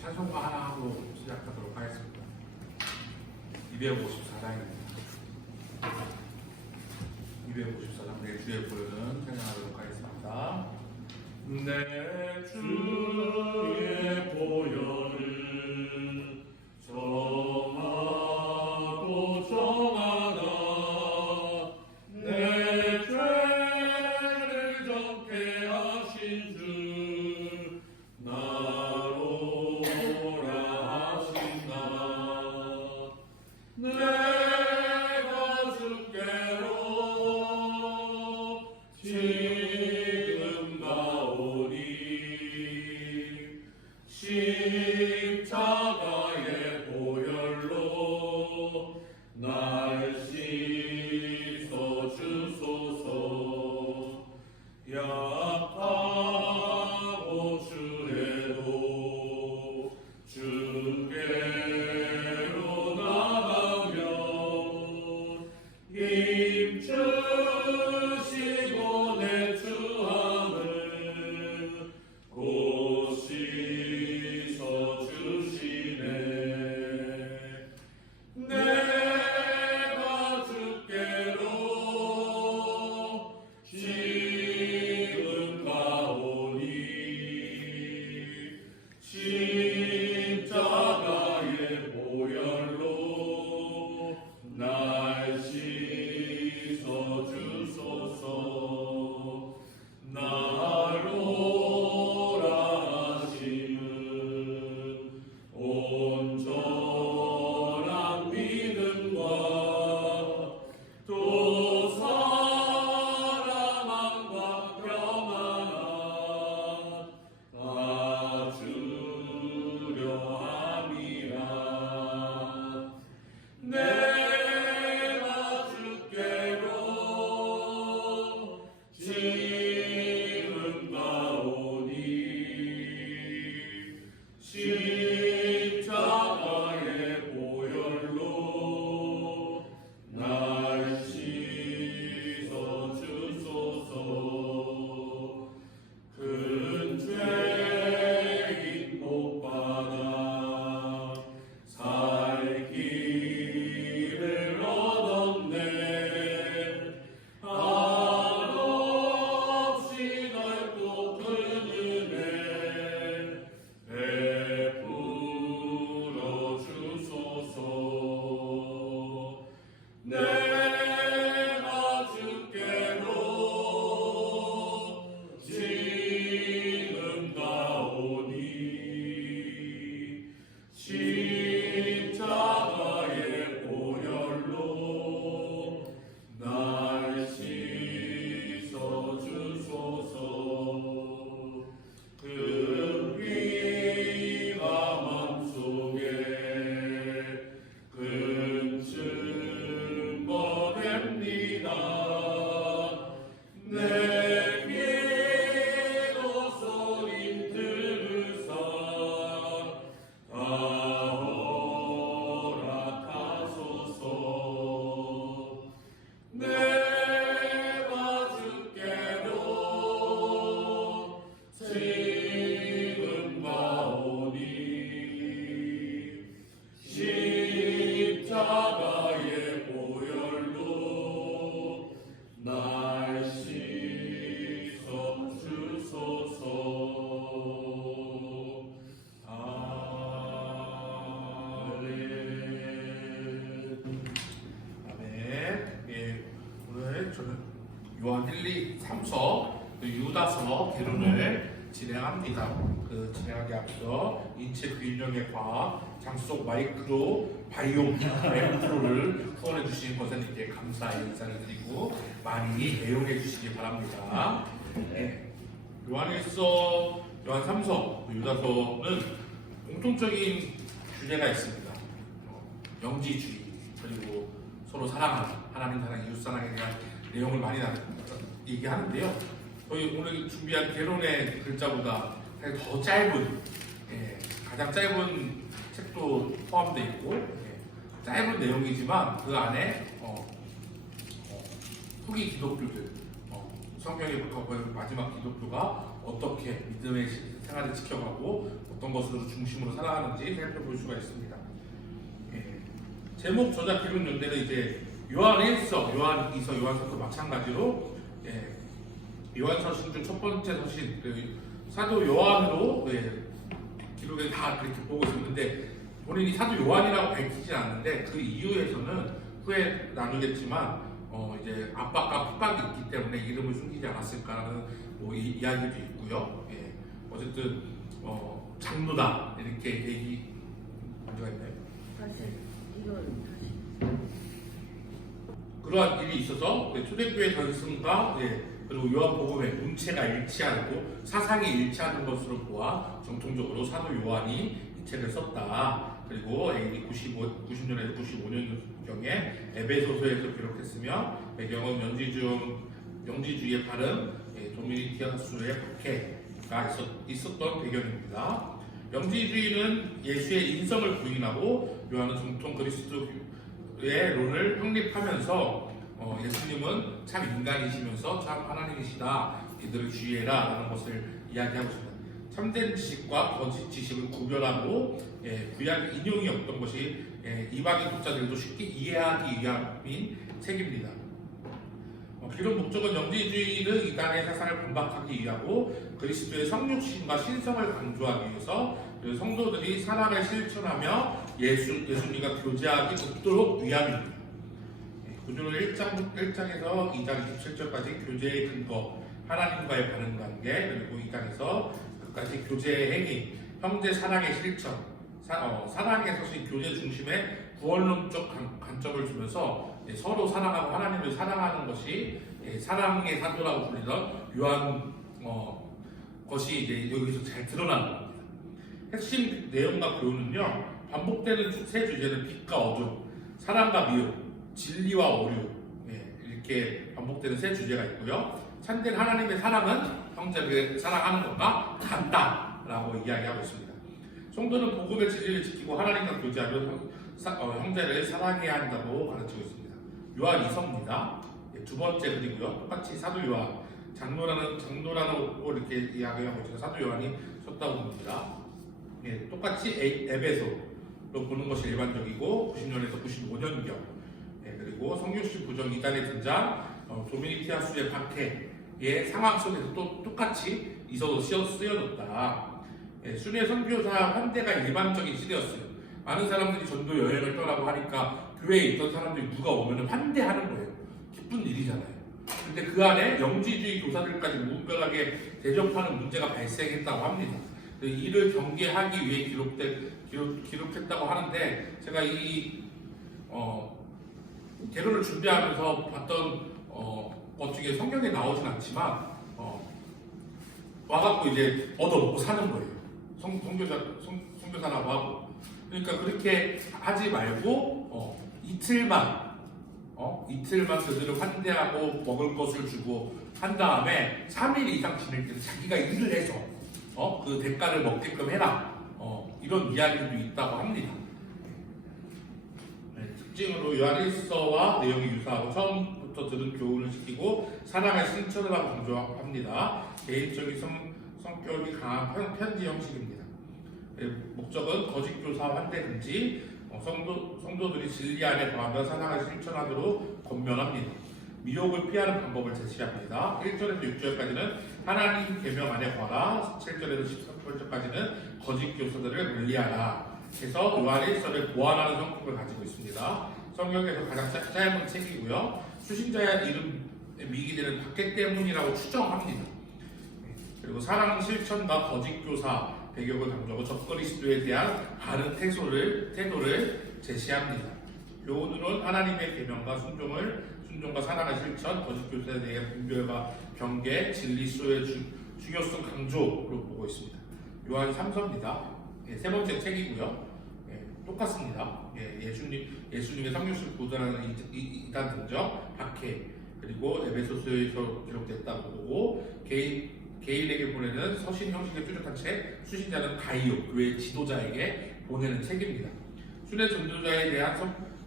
찬송가 하나 하고 시작하도록 하겠습니다. 254장입니다. 254장 내 주의 보혈은 찬양하도록 하겠습니다. 내 주의 보혈은 정하고 정하다 내 죄를 정케 하신 주 나로 오라 하신다. 내가 주께로 지금 가오니 십자가의 보혈로 날 씻어 주소서. 약하고 주에도 주께로 나가면 힘주시고 내 주함을 곧 씻어 주시네. 내가 주께로 지금 가오니 십자가의 보혈로 날 씻어 주소서. 날 오라 하심은 온전한 믿음과 또 사랑함과 평안함 다 주려 함이라. 내가 주께로 지금 가오니 십자가의 보혈로 날 씻어 주소서. 큰 죄인 못 받아 살 길을 얻었네. 한없이 넓고 큰 은혜 베풀어 주소서. 내가 주께로 지금 가오니 십자가의 보혈로 날 씻어 주소서. 그 위가 맘속에 큰 증거됩니다. 내 기도 소리 들으사 다 허락하소서. 내가 주께로 지금 가오니 십자가의 보혈로 날 씻어 주소서. 아멘. 아멘. 예, 오늘 저는 요한 1, 2, 3서 유다서 개론을 진행합니다. 그 진행하기 앞서 인체 균형의 과학, 장수적 마이크로 바이옴 앰프로를 후원해 주신 권사님께 감사의 인사를 드리고 많이 애용해 주시기 바랍니다. 네. 요한일서, 요한 3서, 유다서는 공통적인 주제가 있습니다. 영지주의, 그리고 서로 사랑하는, 하나님 사랑, 이웃 사랑에 대한 내용을 많이 얘기하는데요. 저희 오늘 준비한 개론의 글자보다 더 짧은, 가장 짧은 책도 포함되어 있고, 짧은 내용이지만 그 안에 후기 기독교들, 성경에 거의 마지막 기독교가 어떻게 믿음의 생활을 지켜가고 어떤 것으로 중심으로 살아가는지 살펴볼 수가 있습니다. 예. 제목 저자 기록 연대는 이제 요한 1서, 요한 2서, 요한서도 마찬가지로 예. 요한서신 중 첫 번째 서신 사도 요한으로 예. 기록에 다 그렇게 보고 있었는데 본인이 사도 요한이라고 밝히지 않는데 그 이유에서는 후에 나누겠지만 이제 압박과 핍박이 있기 때문에 이름을 숨기지 않았을까라는 뭐 이야기도 있고요. 예. 어쨌든 장로다 이렇게 얘기 문제가 있나요? 다시 이거 다시. 그러한 일이 있어서 초대교회 전승과 그리고 요한복음의 문체가 일치하고 사상이 일치하는 것으로 보아 정통적으로 사도 요한이 이 책을 썼다. 그리고 AD 90년에서 95년경에 에베소서에서 기록했으며 배경은 영지주의의 발음 도미니티아수의 박해가 있었던 배경입니다. 영지주의는 예수의 인성을 부인하고 요한은 정통 그리스도의 론을 확립하면서 예수님은 참 인간이시면서 참 하나님이시다. 이들을 주의해라 라는 것을 이야기하고 있습니다. 참된 지식과 거짓 지식을 구별하고 구약 인용이 없던 것이 이방인 독자들도 쉽게 이해하기 위함인 책입니다. 기록 목적은 영지주의는 이단의 사상을 반박하기 위하고 그리스도의 성육신과 신성을 강조하기 위해서 성도들이 사랑을 실천하며 예수님과 교제하기 돕도록 위함입니다. 구조는 1장에서 2장 27절까지 교제의 근거, 하나님과의 바른 관계, 그리고 2장에서 끝까지 교제의 행위, 형제 사랑의 실천, 사랑의 사실 교제 중심의 구원론적 관점을 주면서 서로 사랑하고 하나님을 사랑하는 것이 사랑의 사도라고 불리던 요한 것이 이제 여기서 잘 드러나는 겁니다. 핵심 내용과 교훈은요, 반복되는 세 주제는 빛과 어둠, 사랑과 미움, 진리와 오류 이렇게 반복되는 세 주제가 있고요. 참된 하나님의 사랑은 형제를 사랑하는 것과 같다라고 이야기하고 있습니다. 성도는 복음의 진리를 지키고 하나님과 교제하며 형제를 사랑해야 한다고 가르치고 있습니다. 요한 2서입니다. 두 번째 글이고요. 똑같이 사도 요한 장로라고 이렇게 이야기하고 있죠. 사도 요한이 썼다고 봅니다. 똑같이 에베소로 보는 것이 일반적이고 90년에서 95년경 그리고 성육신 부정 이단의 등장, 도미니티아수의 박해의 상황 속에서 또 똑같이 이서도 쓰여졌다. 순회 선교사 환대가 일반적인 시대였어요. 많은 사람들이 전도 여행을 떠나고 하니까 교회에 있던 사람들이 누가 오면 환대하는 거예요. 기쁜 일이잖아요. 근데 그 안에 영지주의 교사들까지 무분별하게 대접하는 문제가 발생했다고 합니다. 이를 경계하기 위해 기록했다고 하는데 제가 이 개론을 준비하면서 봤던 것 중에 성경에 나오진 않지만 와갖고 이제 얻어먹고 사는 거예요. 선교사라고 하고. 그러니까 그렇게 하지 말고 이틀만 그들을 환대하고 먹을 것을 주고 한 다음에 3일 이상 지낼 때는 자기가 일을 해서 그 대가를 먹게끔 해라. 이런 이야기도 있다고 합니다. 특징으로 요한 1서와 내용이 유사하고 처음부터 들은 교훈을 지키고 사랑을 실천을 하고 강조합니다. 개인적인 성격이 강한 편지 형식입니다. 목적은 거짓 교사 환대 금지, 성도들이 진리 안에 거하며 사랑을 실천하도록 권면합니다. 미혹을 피하는 방법을 제시합니다. 1절에서 6절까지는 하나님 계명 안에 거하라, 7절에서 13절까지는 거짓 교사들을 멀리하라. 그래서 요한 1서를 보완하는 성품을 가지고 있습니다. 성경에서 가장 짧은 책이고요. 수신자의 이름 미기되는 박해 때문이라고 추정합니다. 그리고 사랑 실천과 거짓 교사 배경을 강조하고 적그리스도에 대한 바른 태도를 제시합니다. 교훈으로는 하나님의 계명과 순종과 사랑의 실천, 거짓 교사에 대한 분별과 경계, 진리 수의 중요성 강조로 보고 있습니다. 요한 3서입니다. 세 번째 책이고요. 똑같습니다. 예수님의 성육신 보존하는 이단 등적, 박해, 그리고 에베소서에서 기록됐다고 보고 개인에게 보내는 서신 형식의 뚜렷한 책, 수신자는 가이오, 교회 지도자에게 보내는 책입니다. 순회 전도자에 대한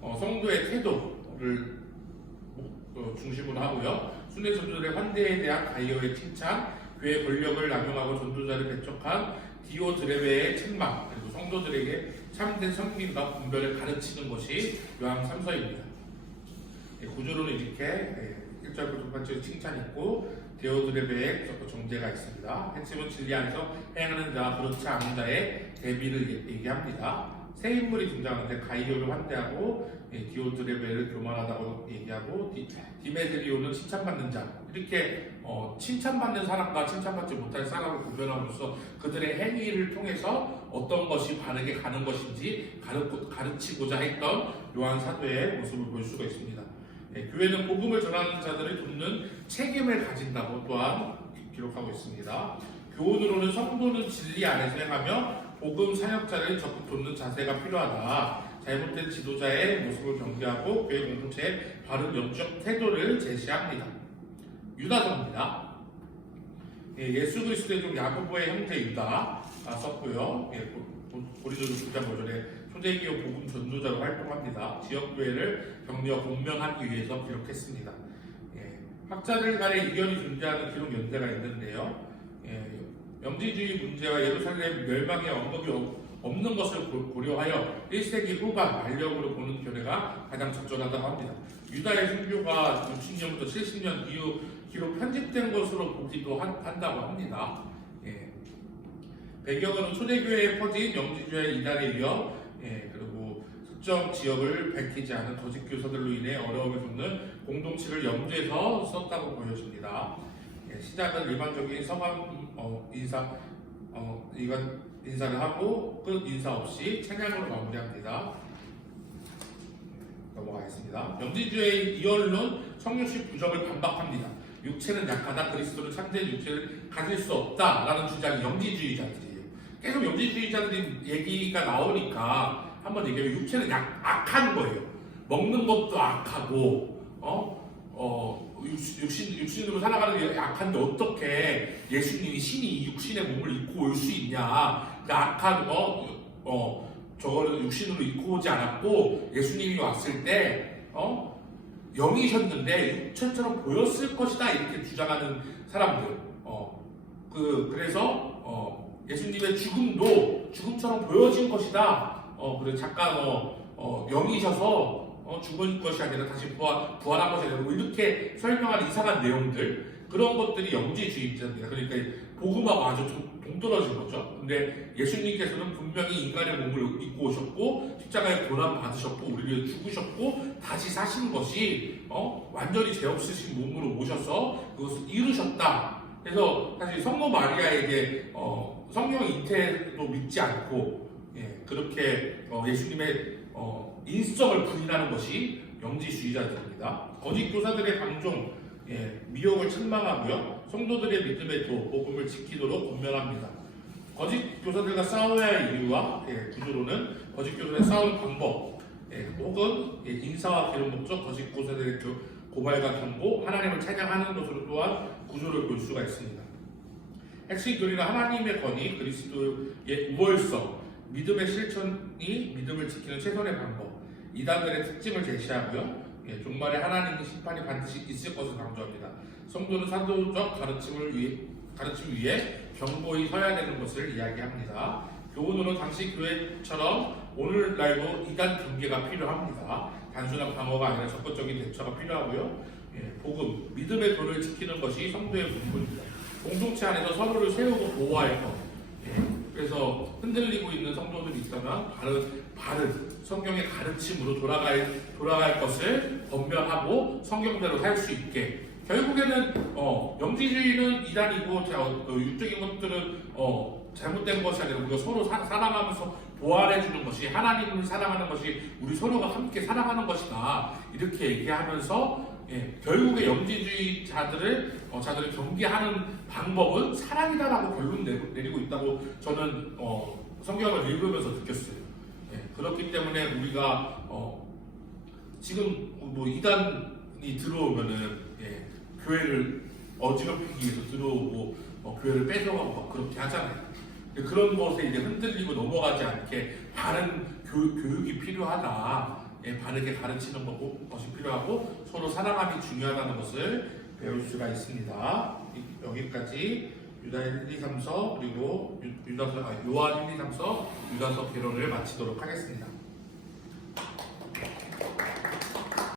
성도의 태도를 중심으로 하고요. 순회 전도자들의 환대에 대한 가이어의 칭찬, 교회 권력을 남용하고 전도자를 배척한 디오드레베의 책망, 그리고 성도들에게 참된 섬김과 분별을 가르치는 것이 요한 3서입니다. 구조로는 이렇게 1절부터 두 번째 칭찬 있고 디오드레베의 정제가 있습니다. 핵심은 진리 안에서 행하는 자와 그렇지 않은 자의 대비를 얘기합니다. 새 인물이 등장하는데 가이오를 환대하고 디오드레베를 교만하다고 얘기하고 디메드리오는 칭찬받는 자, 이렇게 칭찬받는 사람과 칭찬받지 못할 사람을 구별함으로써 그들의 행위를 통해서 어떤 것이 바르게 가는 것인지 가르치고자 했던 요한 사도의 모습을 볼 수가 있습니다. 교회는 복음을 전하는 자들을 돕는 책임을 가진다고 또한 기록하고 있습니다. 교훈으로는 성도는 진리 안에서 행하며 복음 사역자를 적극 돕는 자세가 필요하다. 잘못된 지도자의 모습을 경계하고 교회 공동체의 바른 영적 태도를 제시합니다. 유다서입니다. 예수 그리스도의 종 야고보의 형제 유다 썼고요. 고린도서 9장 5절에 초대기업 복음 전도자로 활동합니다. 지역교회를 격려 공명하기 위해서 기록했습니다. 학자들 간의 이견이 존재하는 기록 연대가 있는데요. 영지주의 문제와 예루살렘 멸망의 언급이 없는 것을 고려하여 1세기 후반 만력으로 보는 견해가 가장 적절하다고 합니다. 유다의 순교가 60년부터 70년 이후 기록 편집된 것으로 보기도 한다고 합니다. 배경은 초대교회에 퍼진 영지주의 이단에 이어 그리고 특정 지역을 밝히지 않은 거짓 교사들로 인해 어려움을 겪는 공동체를 염두에서 썼다고 보여집니다. 시작은 일반적인 성함 인사를 하고 끝 인사 없이 찬양으로 마무리합니다. 넘어가겠습니다. 영지주의 이언론 성육식 부정을 반박합니다. 육체는 약하다, 그리스도는 참된 육체를 가질 수 없다라는 주장이 영지주의자들이에요. 계속 영지주의자들이 얘기가 나오니까 한번 얘기하면 육체는 악한 거예요. 먹는 것도 악하고 육신으로 살아가는 게 악한데 어떻게 예수님이 신이 육신의 몸을 입고 올 수 있냐? 그 악한 저거를 육신으로 입고 오지 않았고 예수님이 왔을 때 영이셨는데 육체처럼 보였을 것이다, 이렇게 주장하는 사람들. 그래서 예수님의 죽음도 죽음처럼 보여진 것이다. 그래서 잠깐 영이셔서 죽은 것이 아니라 다시 부활한 것이 아니라 이렇게 설명한 이상한 내용들, 그런 것들이 영지주의자입니다. 그러니까 복음하고 아주 동떨어진 거죠. 근데 예수님께서는 분명히 인간의 몸을 입고 오셨고 십자가에 고난 받으셨고 우리를 죽으셨고 다시 사신 것이 완전히 죄 없으신 몸으로 오셔서 그것을 이루셨다. 그래서 사실 성모 마리아에게 성령 잉태도 믿지 않고 그렇게 예수님의 인성을 부인하는 것이 영지주의자들입니다. 거짓 교사들의 방종, 미혹을 책망하고요. 성도들의 믿음의 도, 복음을 지키도록 권면합니다. 거짓 교사들과 싸워야 할 이유와 구조로는 거짓 교사들과 싸우는 방법, 혹은 인사와 기록 목적, 거짓 교사들의 고발과 경고, 하나님을 찬양하는 것으로 또한 구조를 볼 수가 있습니다. 핵심 교리는 하나님의 권위, 그리스도의 우월성, 믿음의 실천이 믿음을 지키는 최선의 방법, 이단들의 특징을 제시하고요. 종말에 하나님의 심판이 반드시 있을 것을 강조합니다. 성도는 사도적 가르침 위에 견고히 서야 되는 것을 이야기합니다. 교훈으로 당시 교회처럼 오늘날도 이단 경계가 필요합니다. 단순한 방어가 아니라 적극적인 대처가 필요하고요. 복음, 믿음의 도를 지키는 것이 성도의 본분입니다. 공동체 안에서 서로를 세우고 보호할 것. 그래서 흔들리고 있는 성도들이 있다면 바른 성경의 가르침으로 돌아갈 것을 권면하고 성경대로 살 수 있게. 결국에는 영지주의는 이단이고 육적인 것들은 잘못된 것이 아니라 우리가 서로 사랑하면서 보완해주는 것이, 하나님을 사랑하는 것이 우리 서로가 함께 사랑하는 것이다, 이렇게 얘기하면서 결국에 영지주의자들을 경계하는 방법은 사랑이다라고 결론 내리고 있다고 저는 성경을 읽으면서 느꼈어요. 그렇기 때문에 우리가 지금 뭐 이단이 들어오면은 교회를 어지럽히기 위해서 들어오고 교회를 뺏어가고 막 그렇게 하잖아요. 그런 것에 이제 흔들리고 넘어가지 않게 바른 교육이 필요하다. 바르게 가르치는 것이 필요하고 서로 사랑함이 중요하다는 것을 배울 수가 있습니다. 여기까지 유다 1, 2, 3서 그리고 요한 1, 2, 3서 유다서 개론을 마치도록 하겠습니다.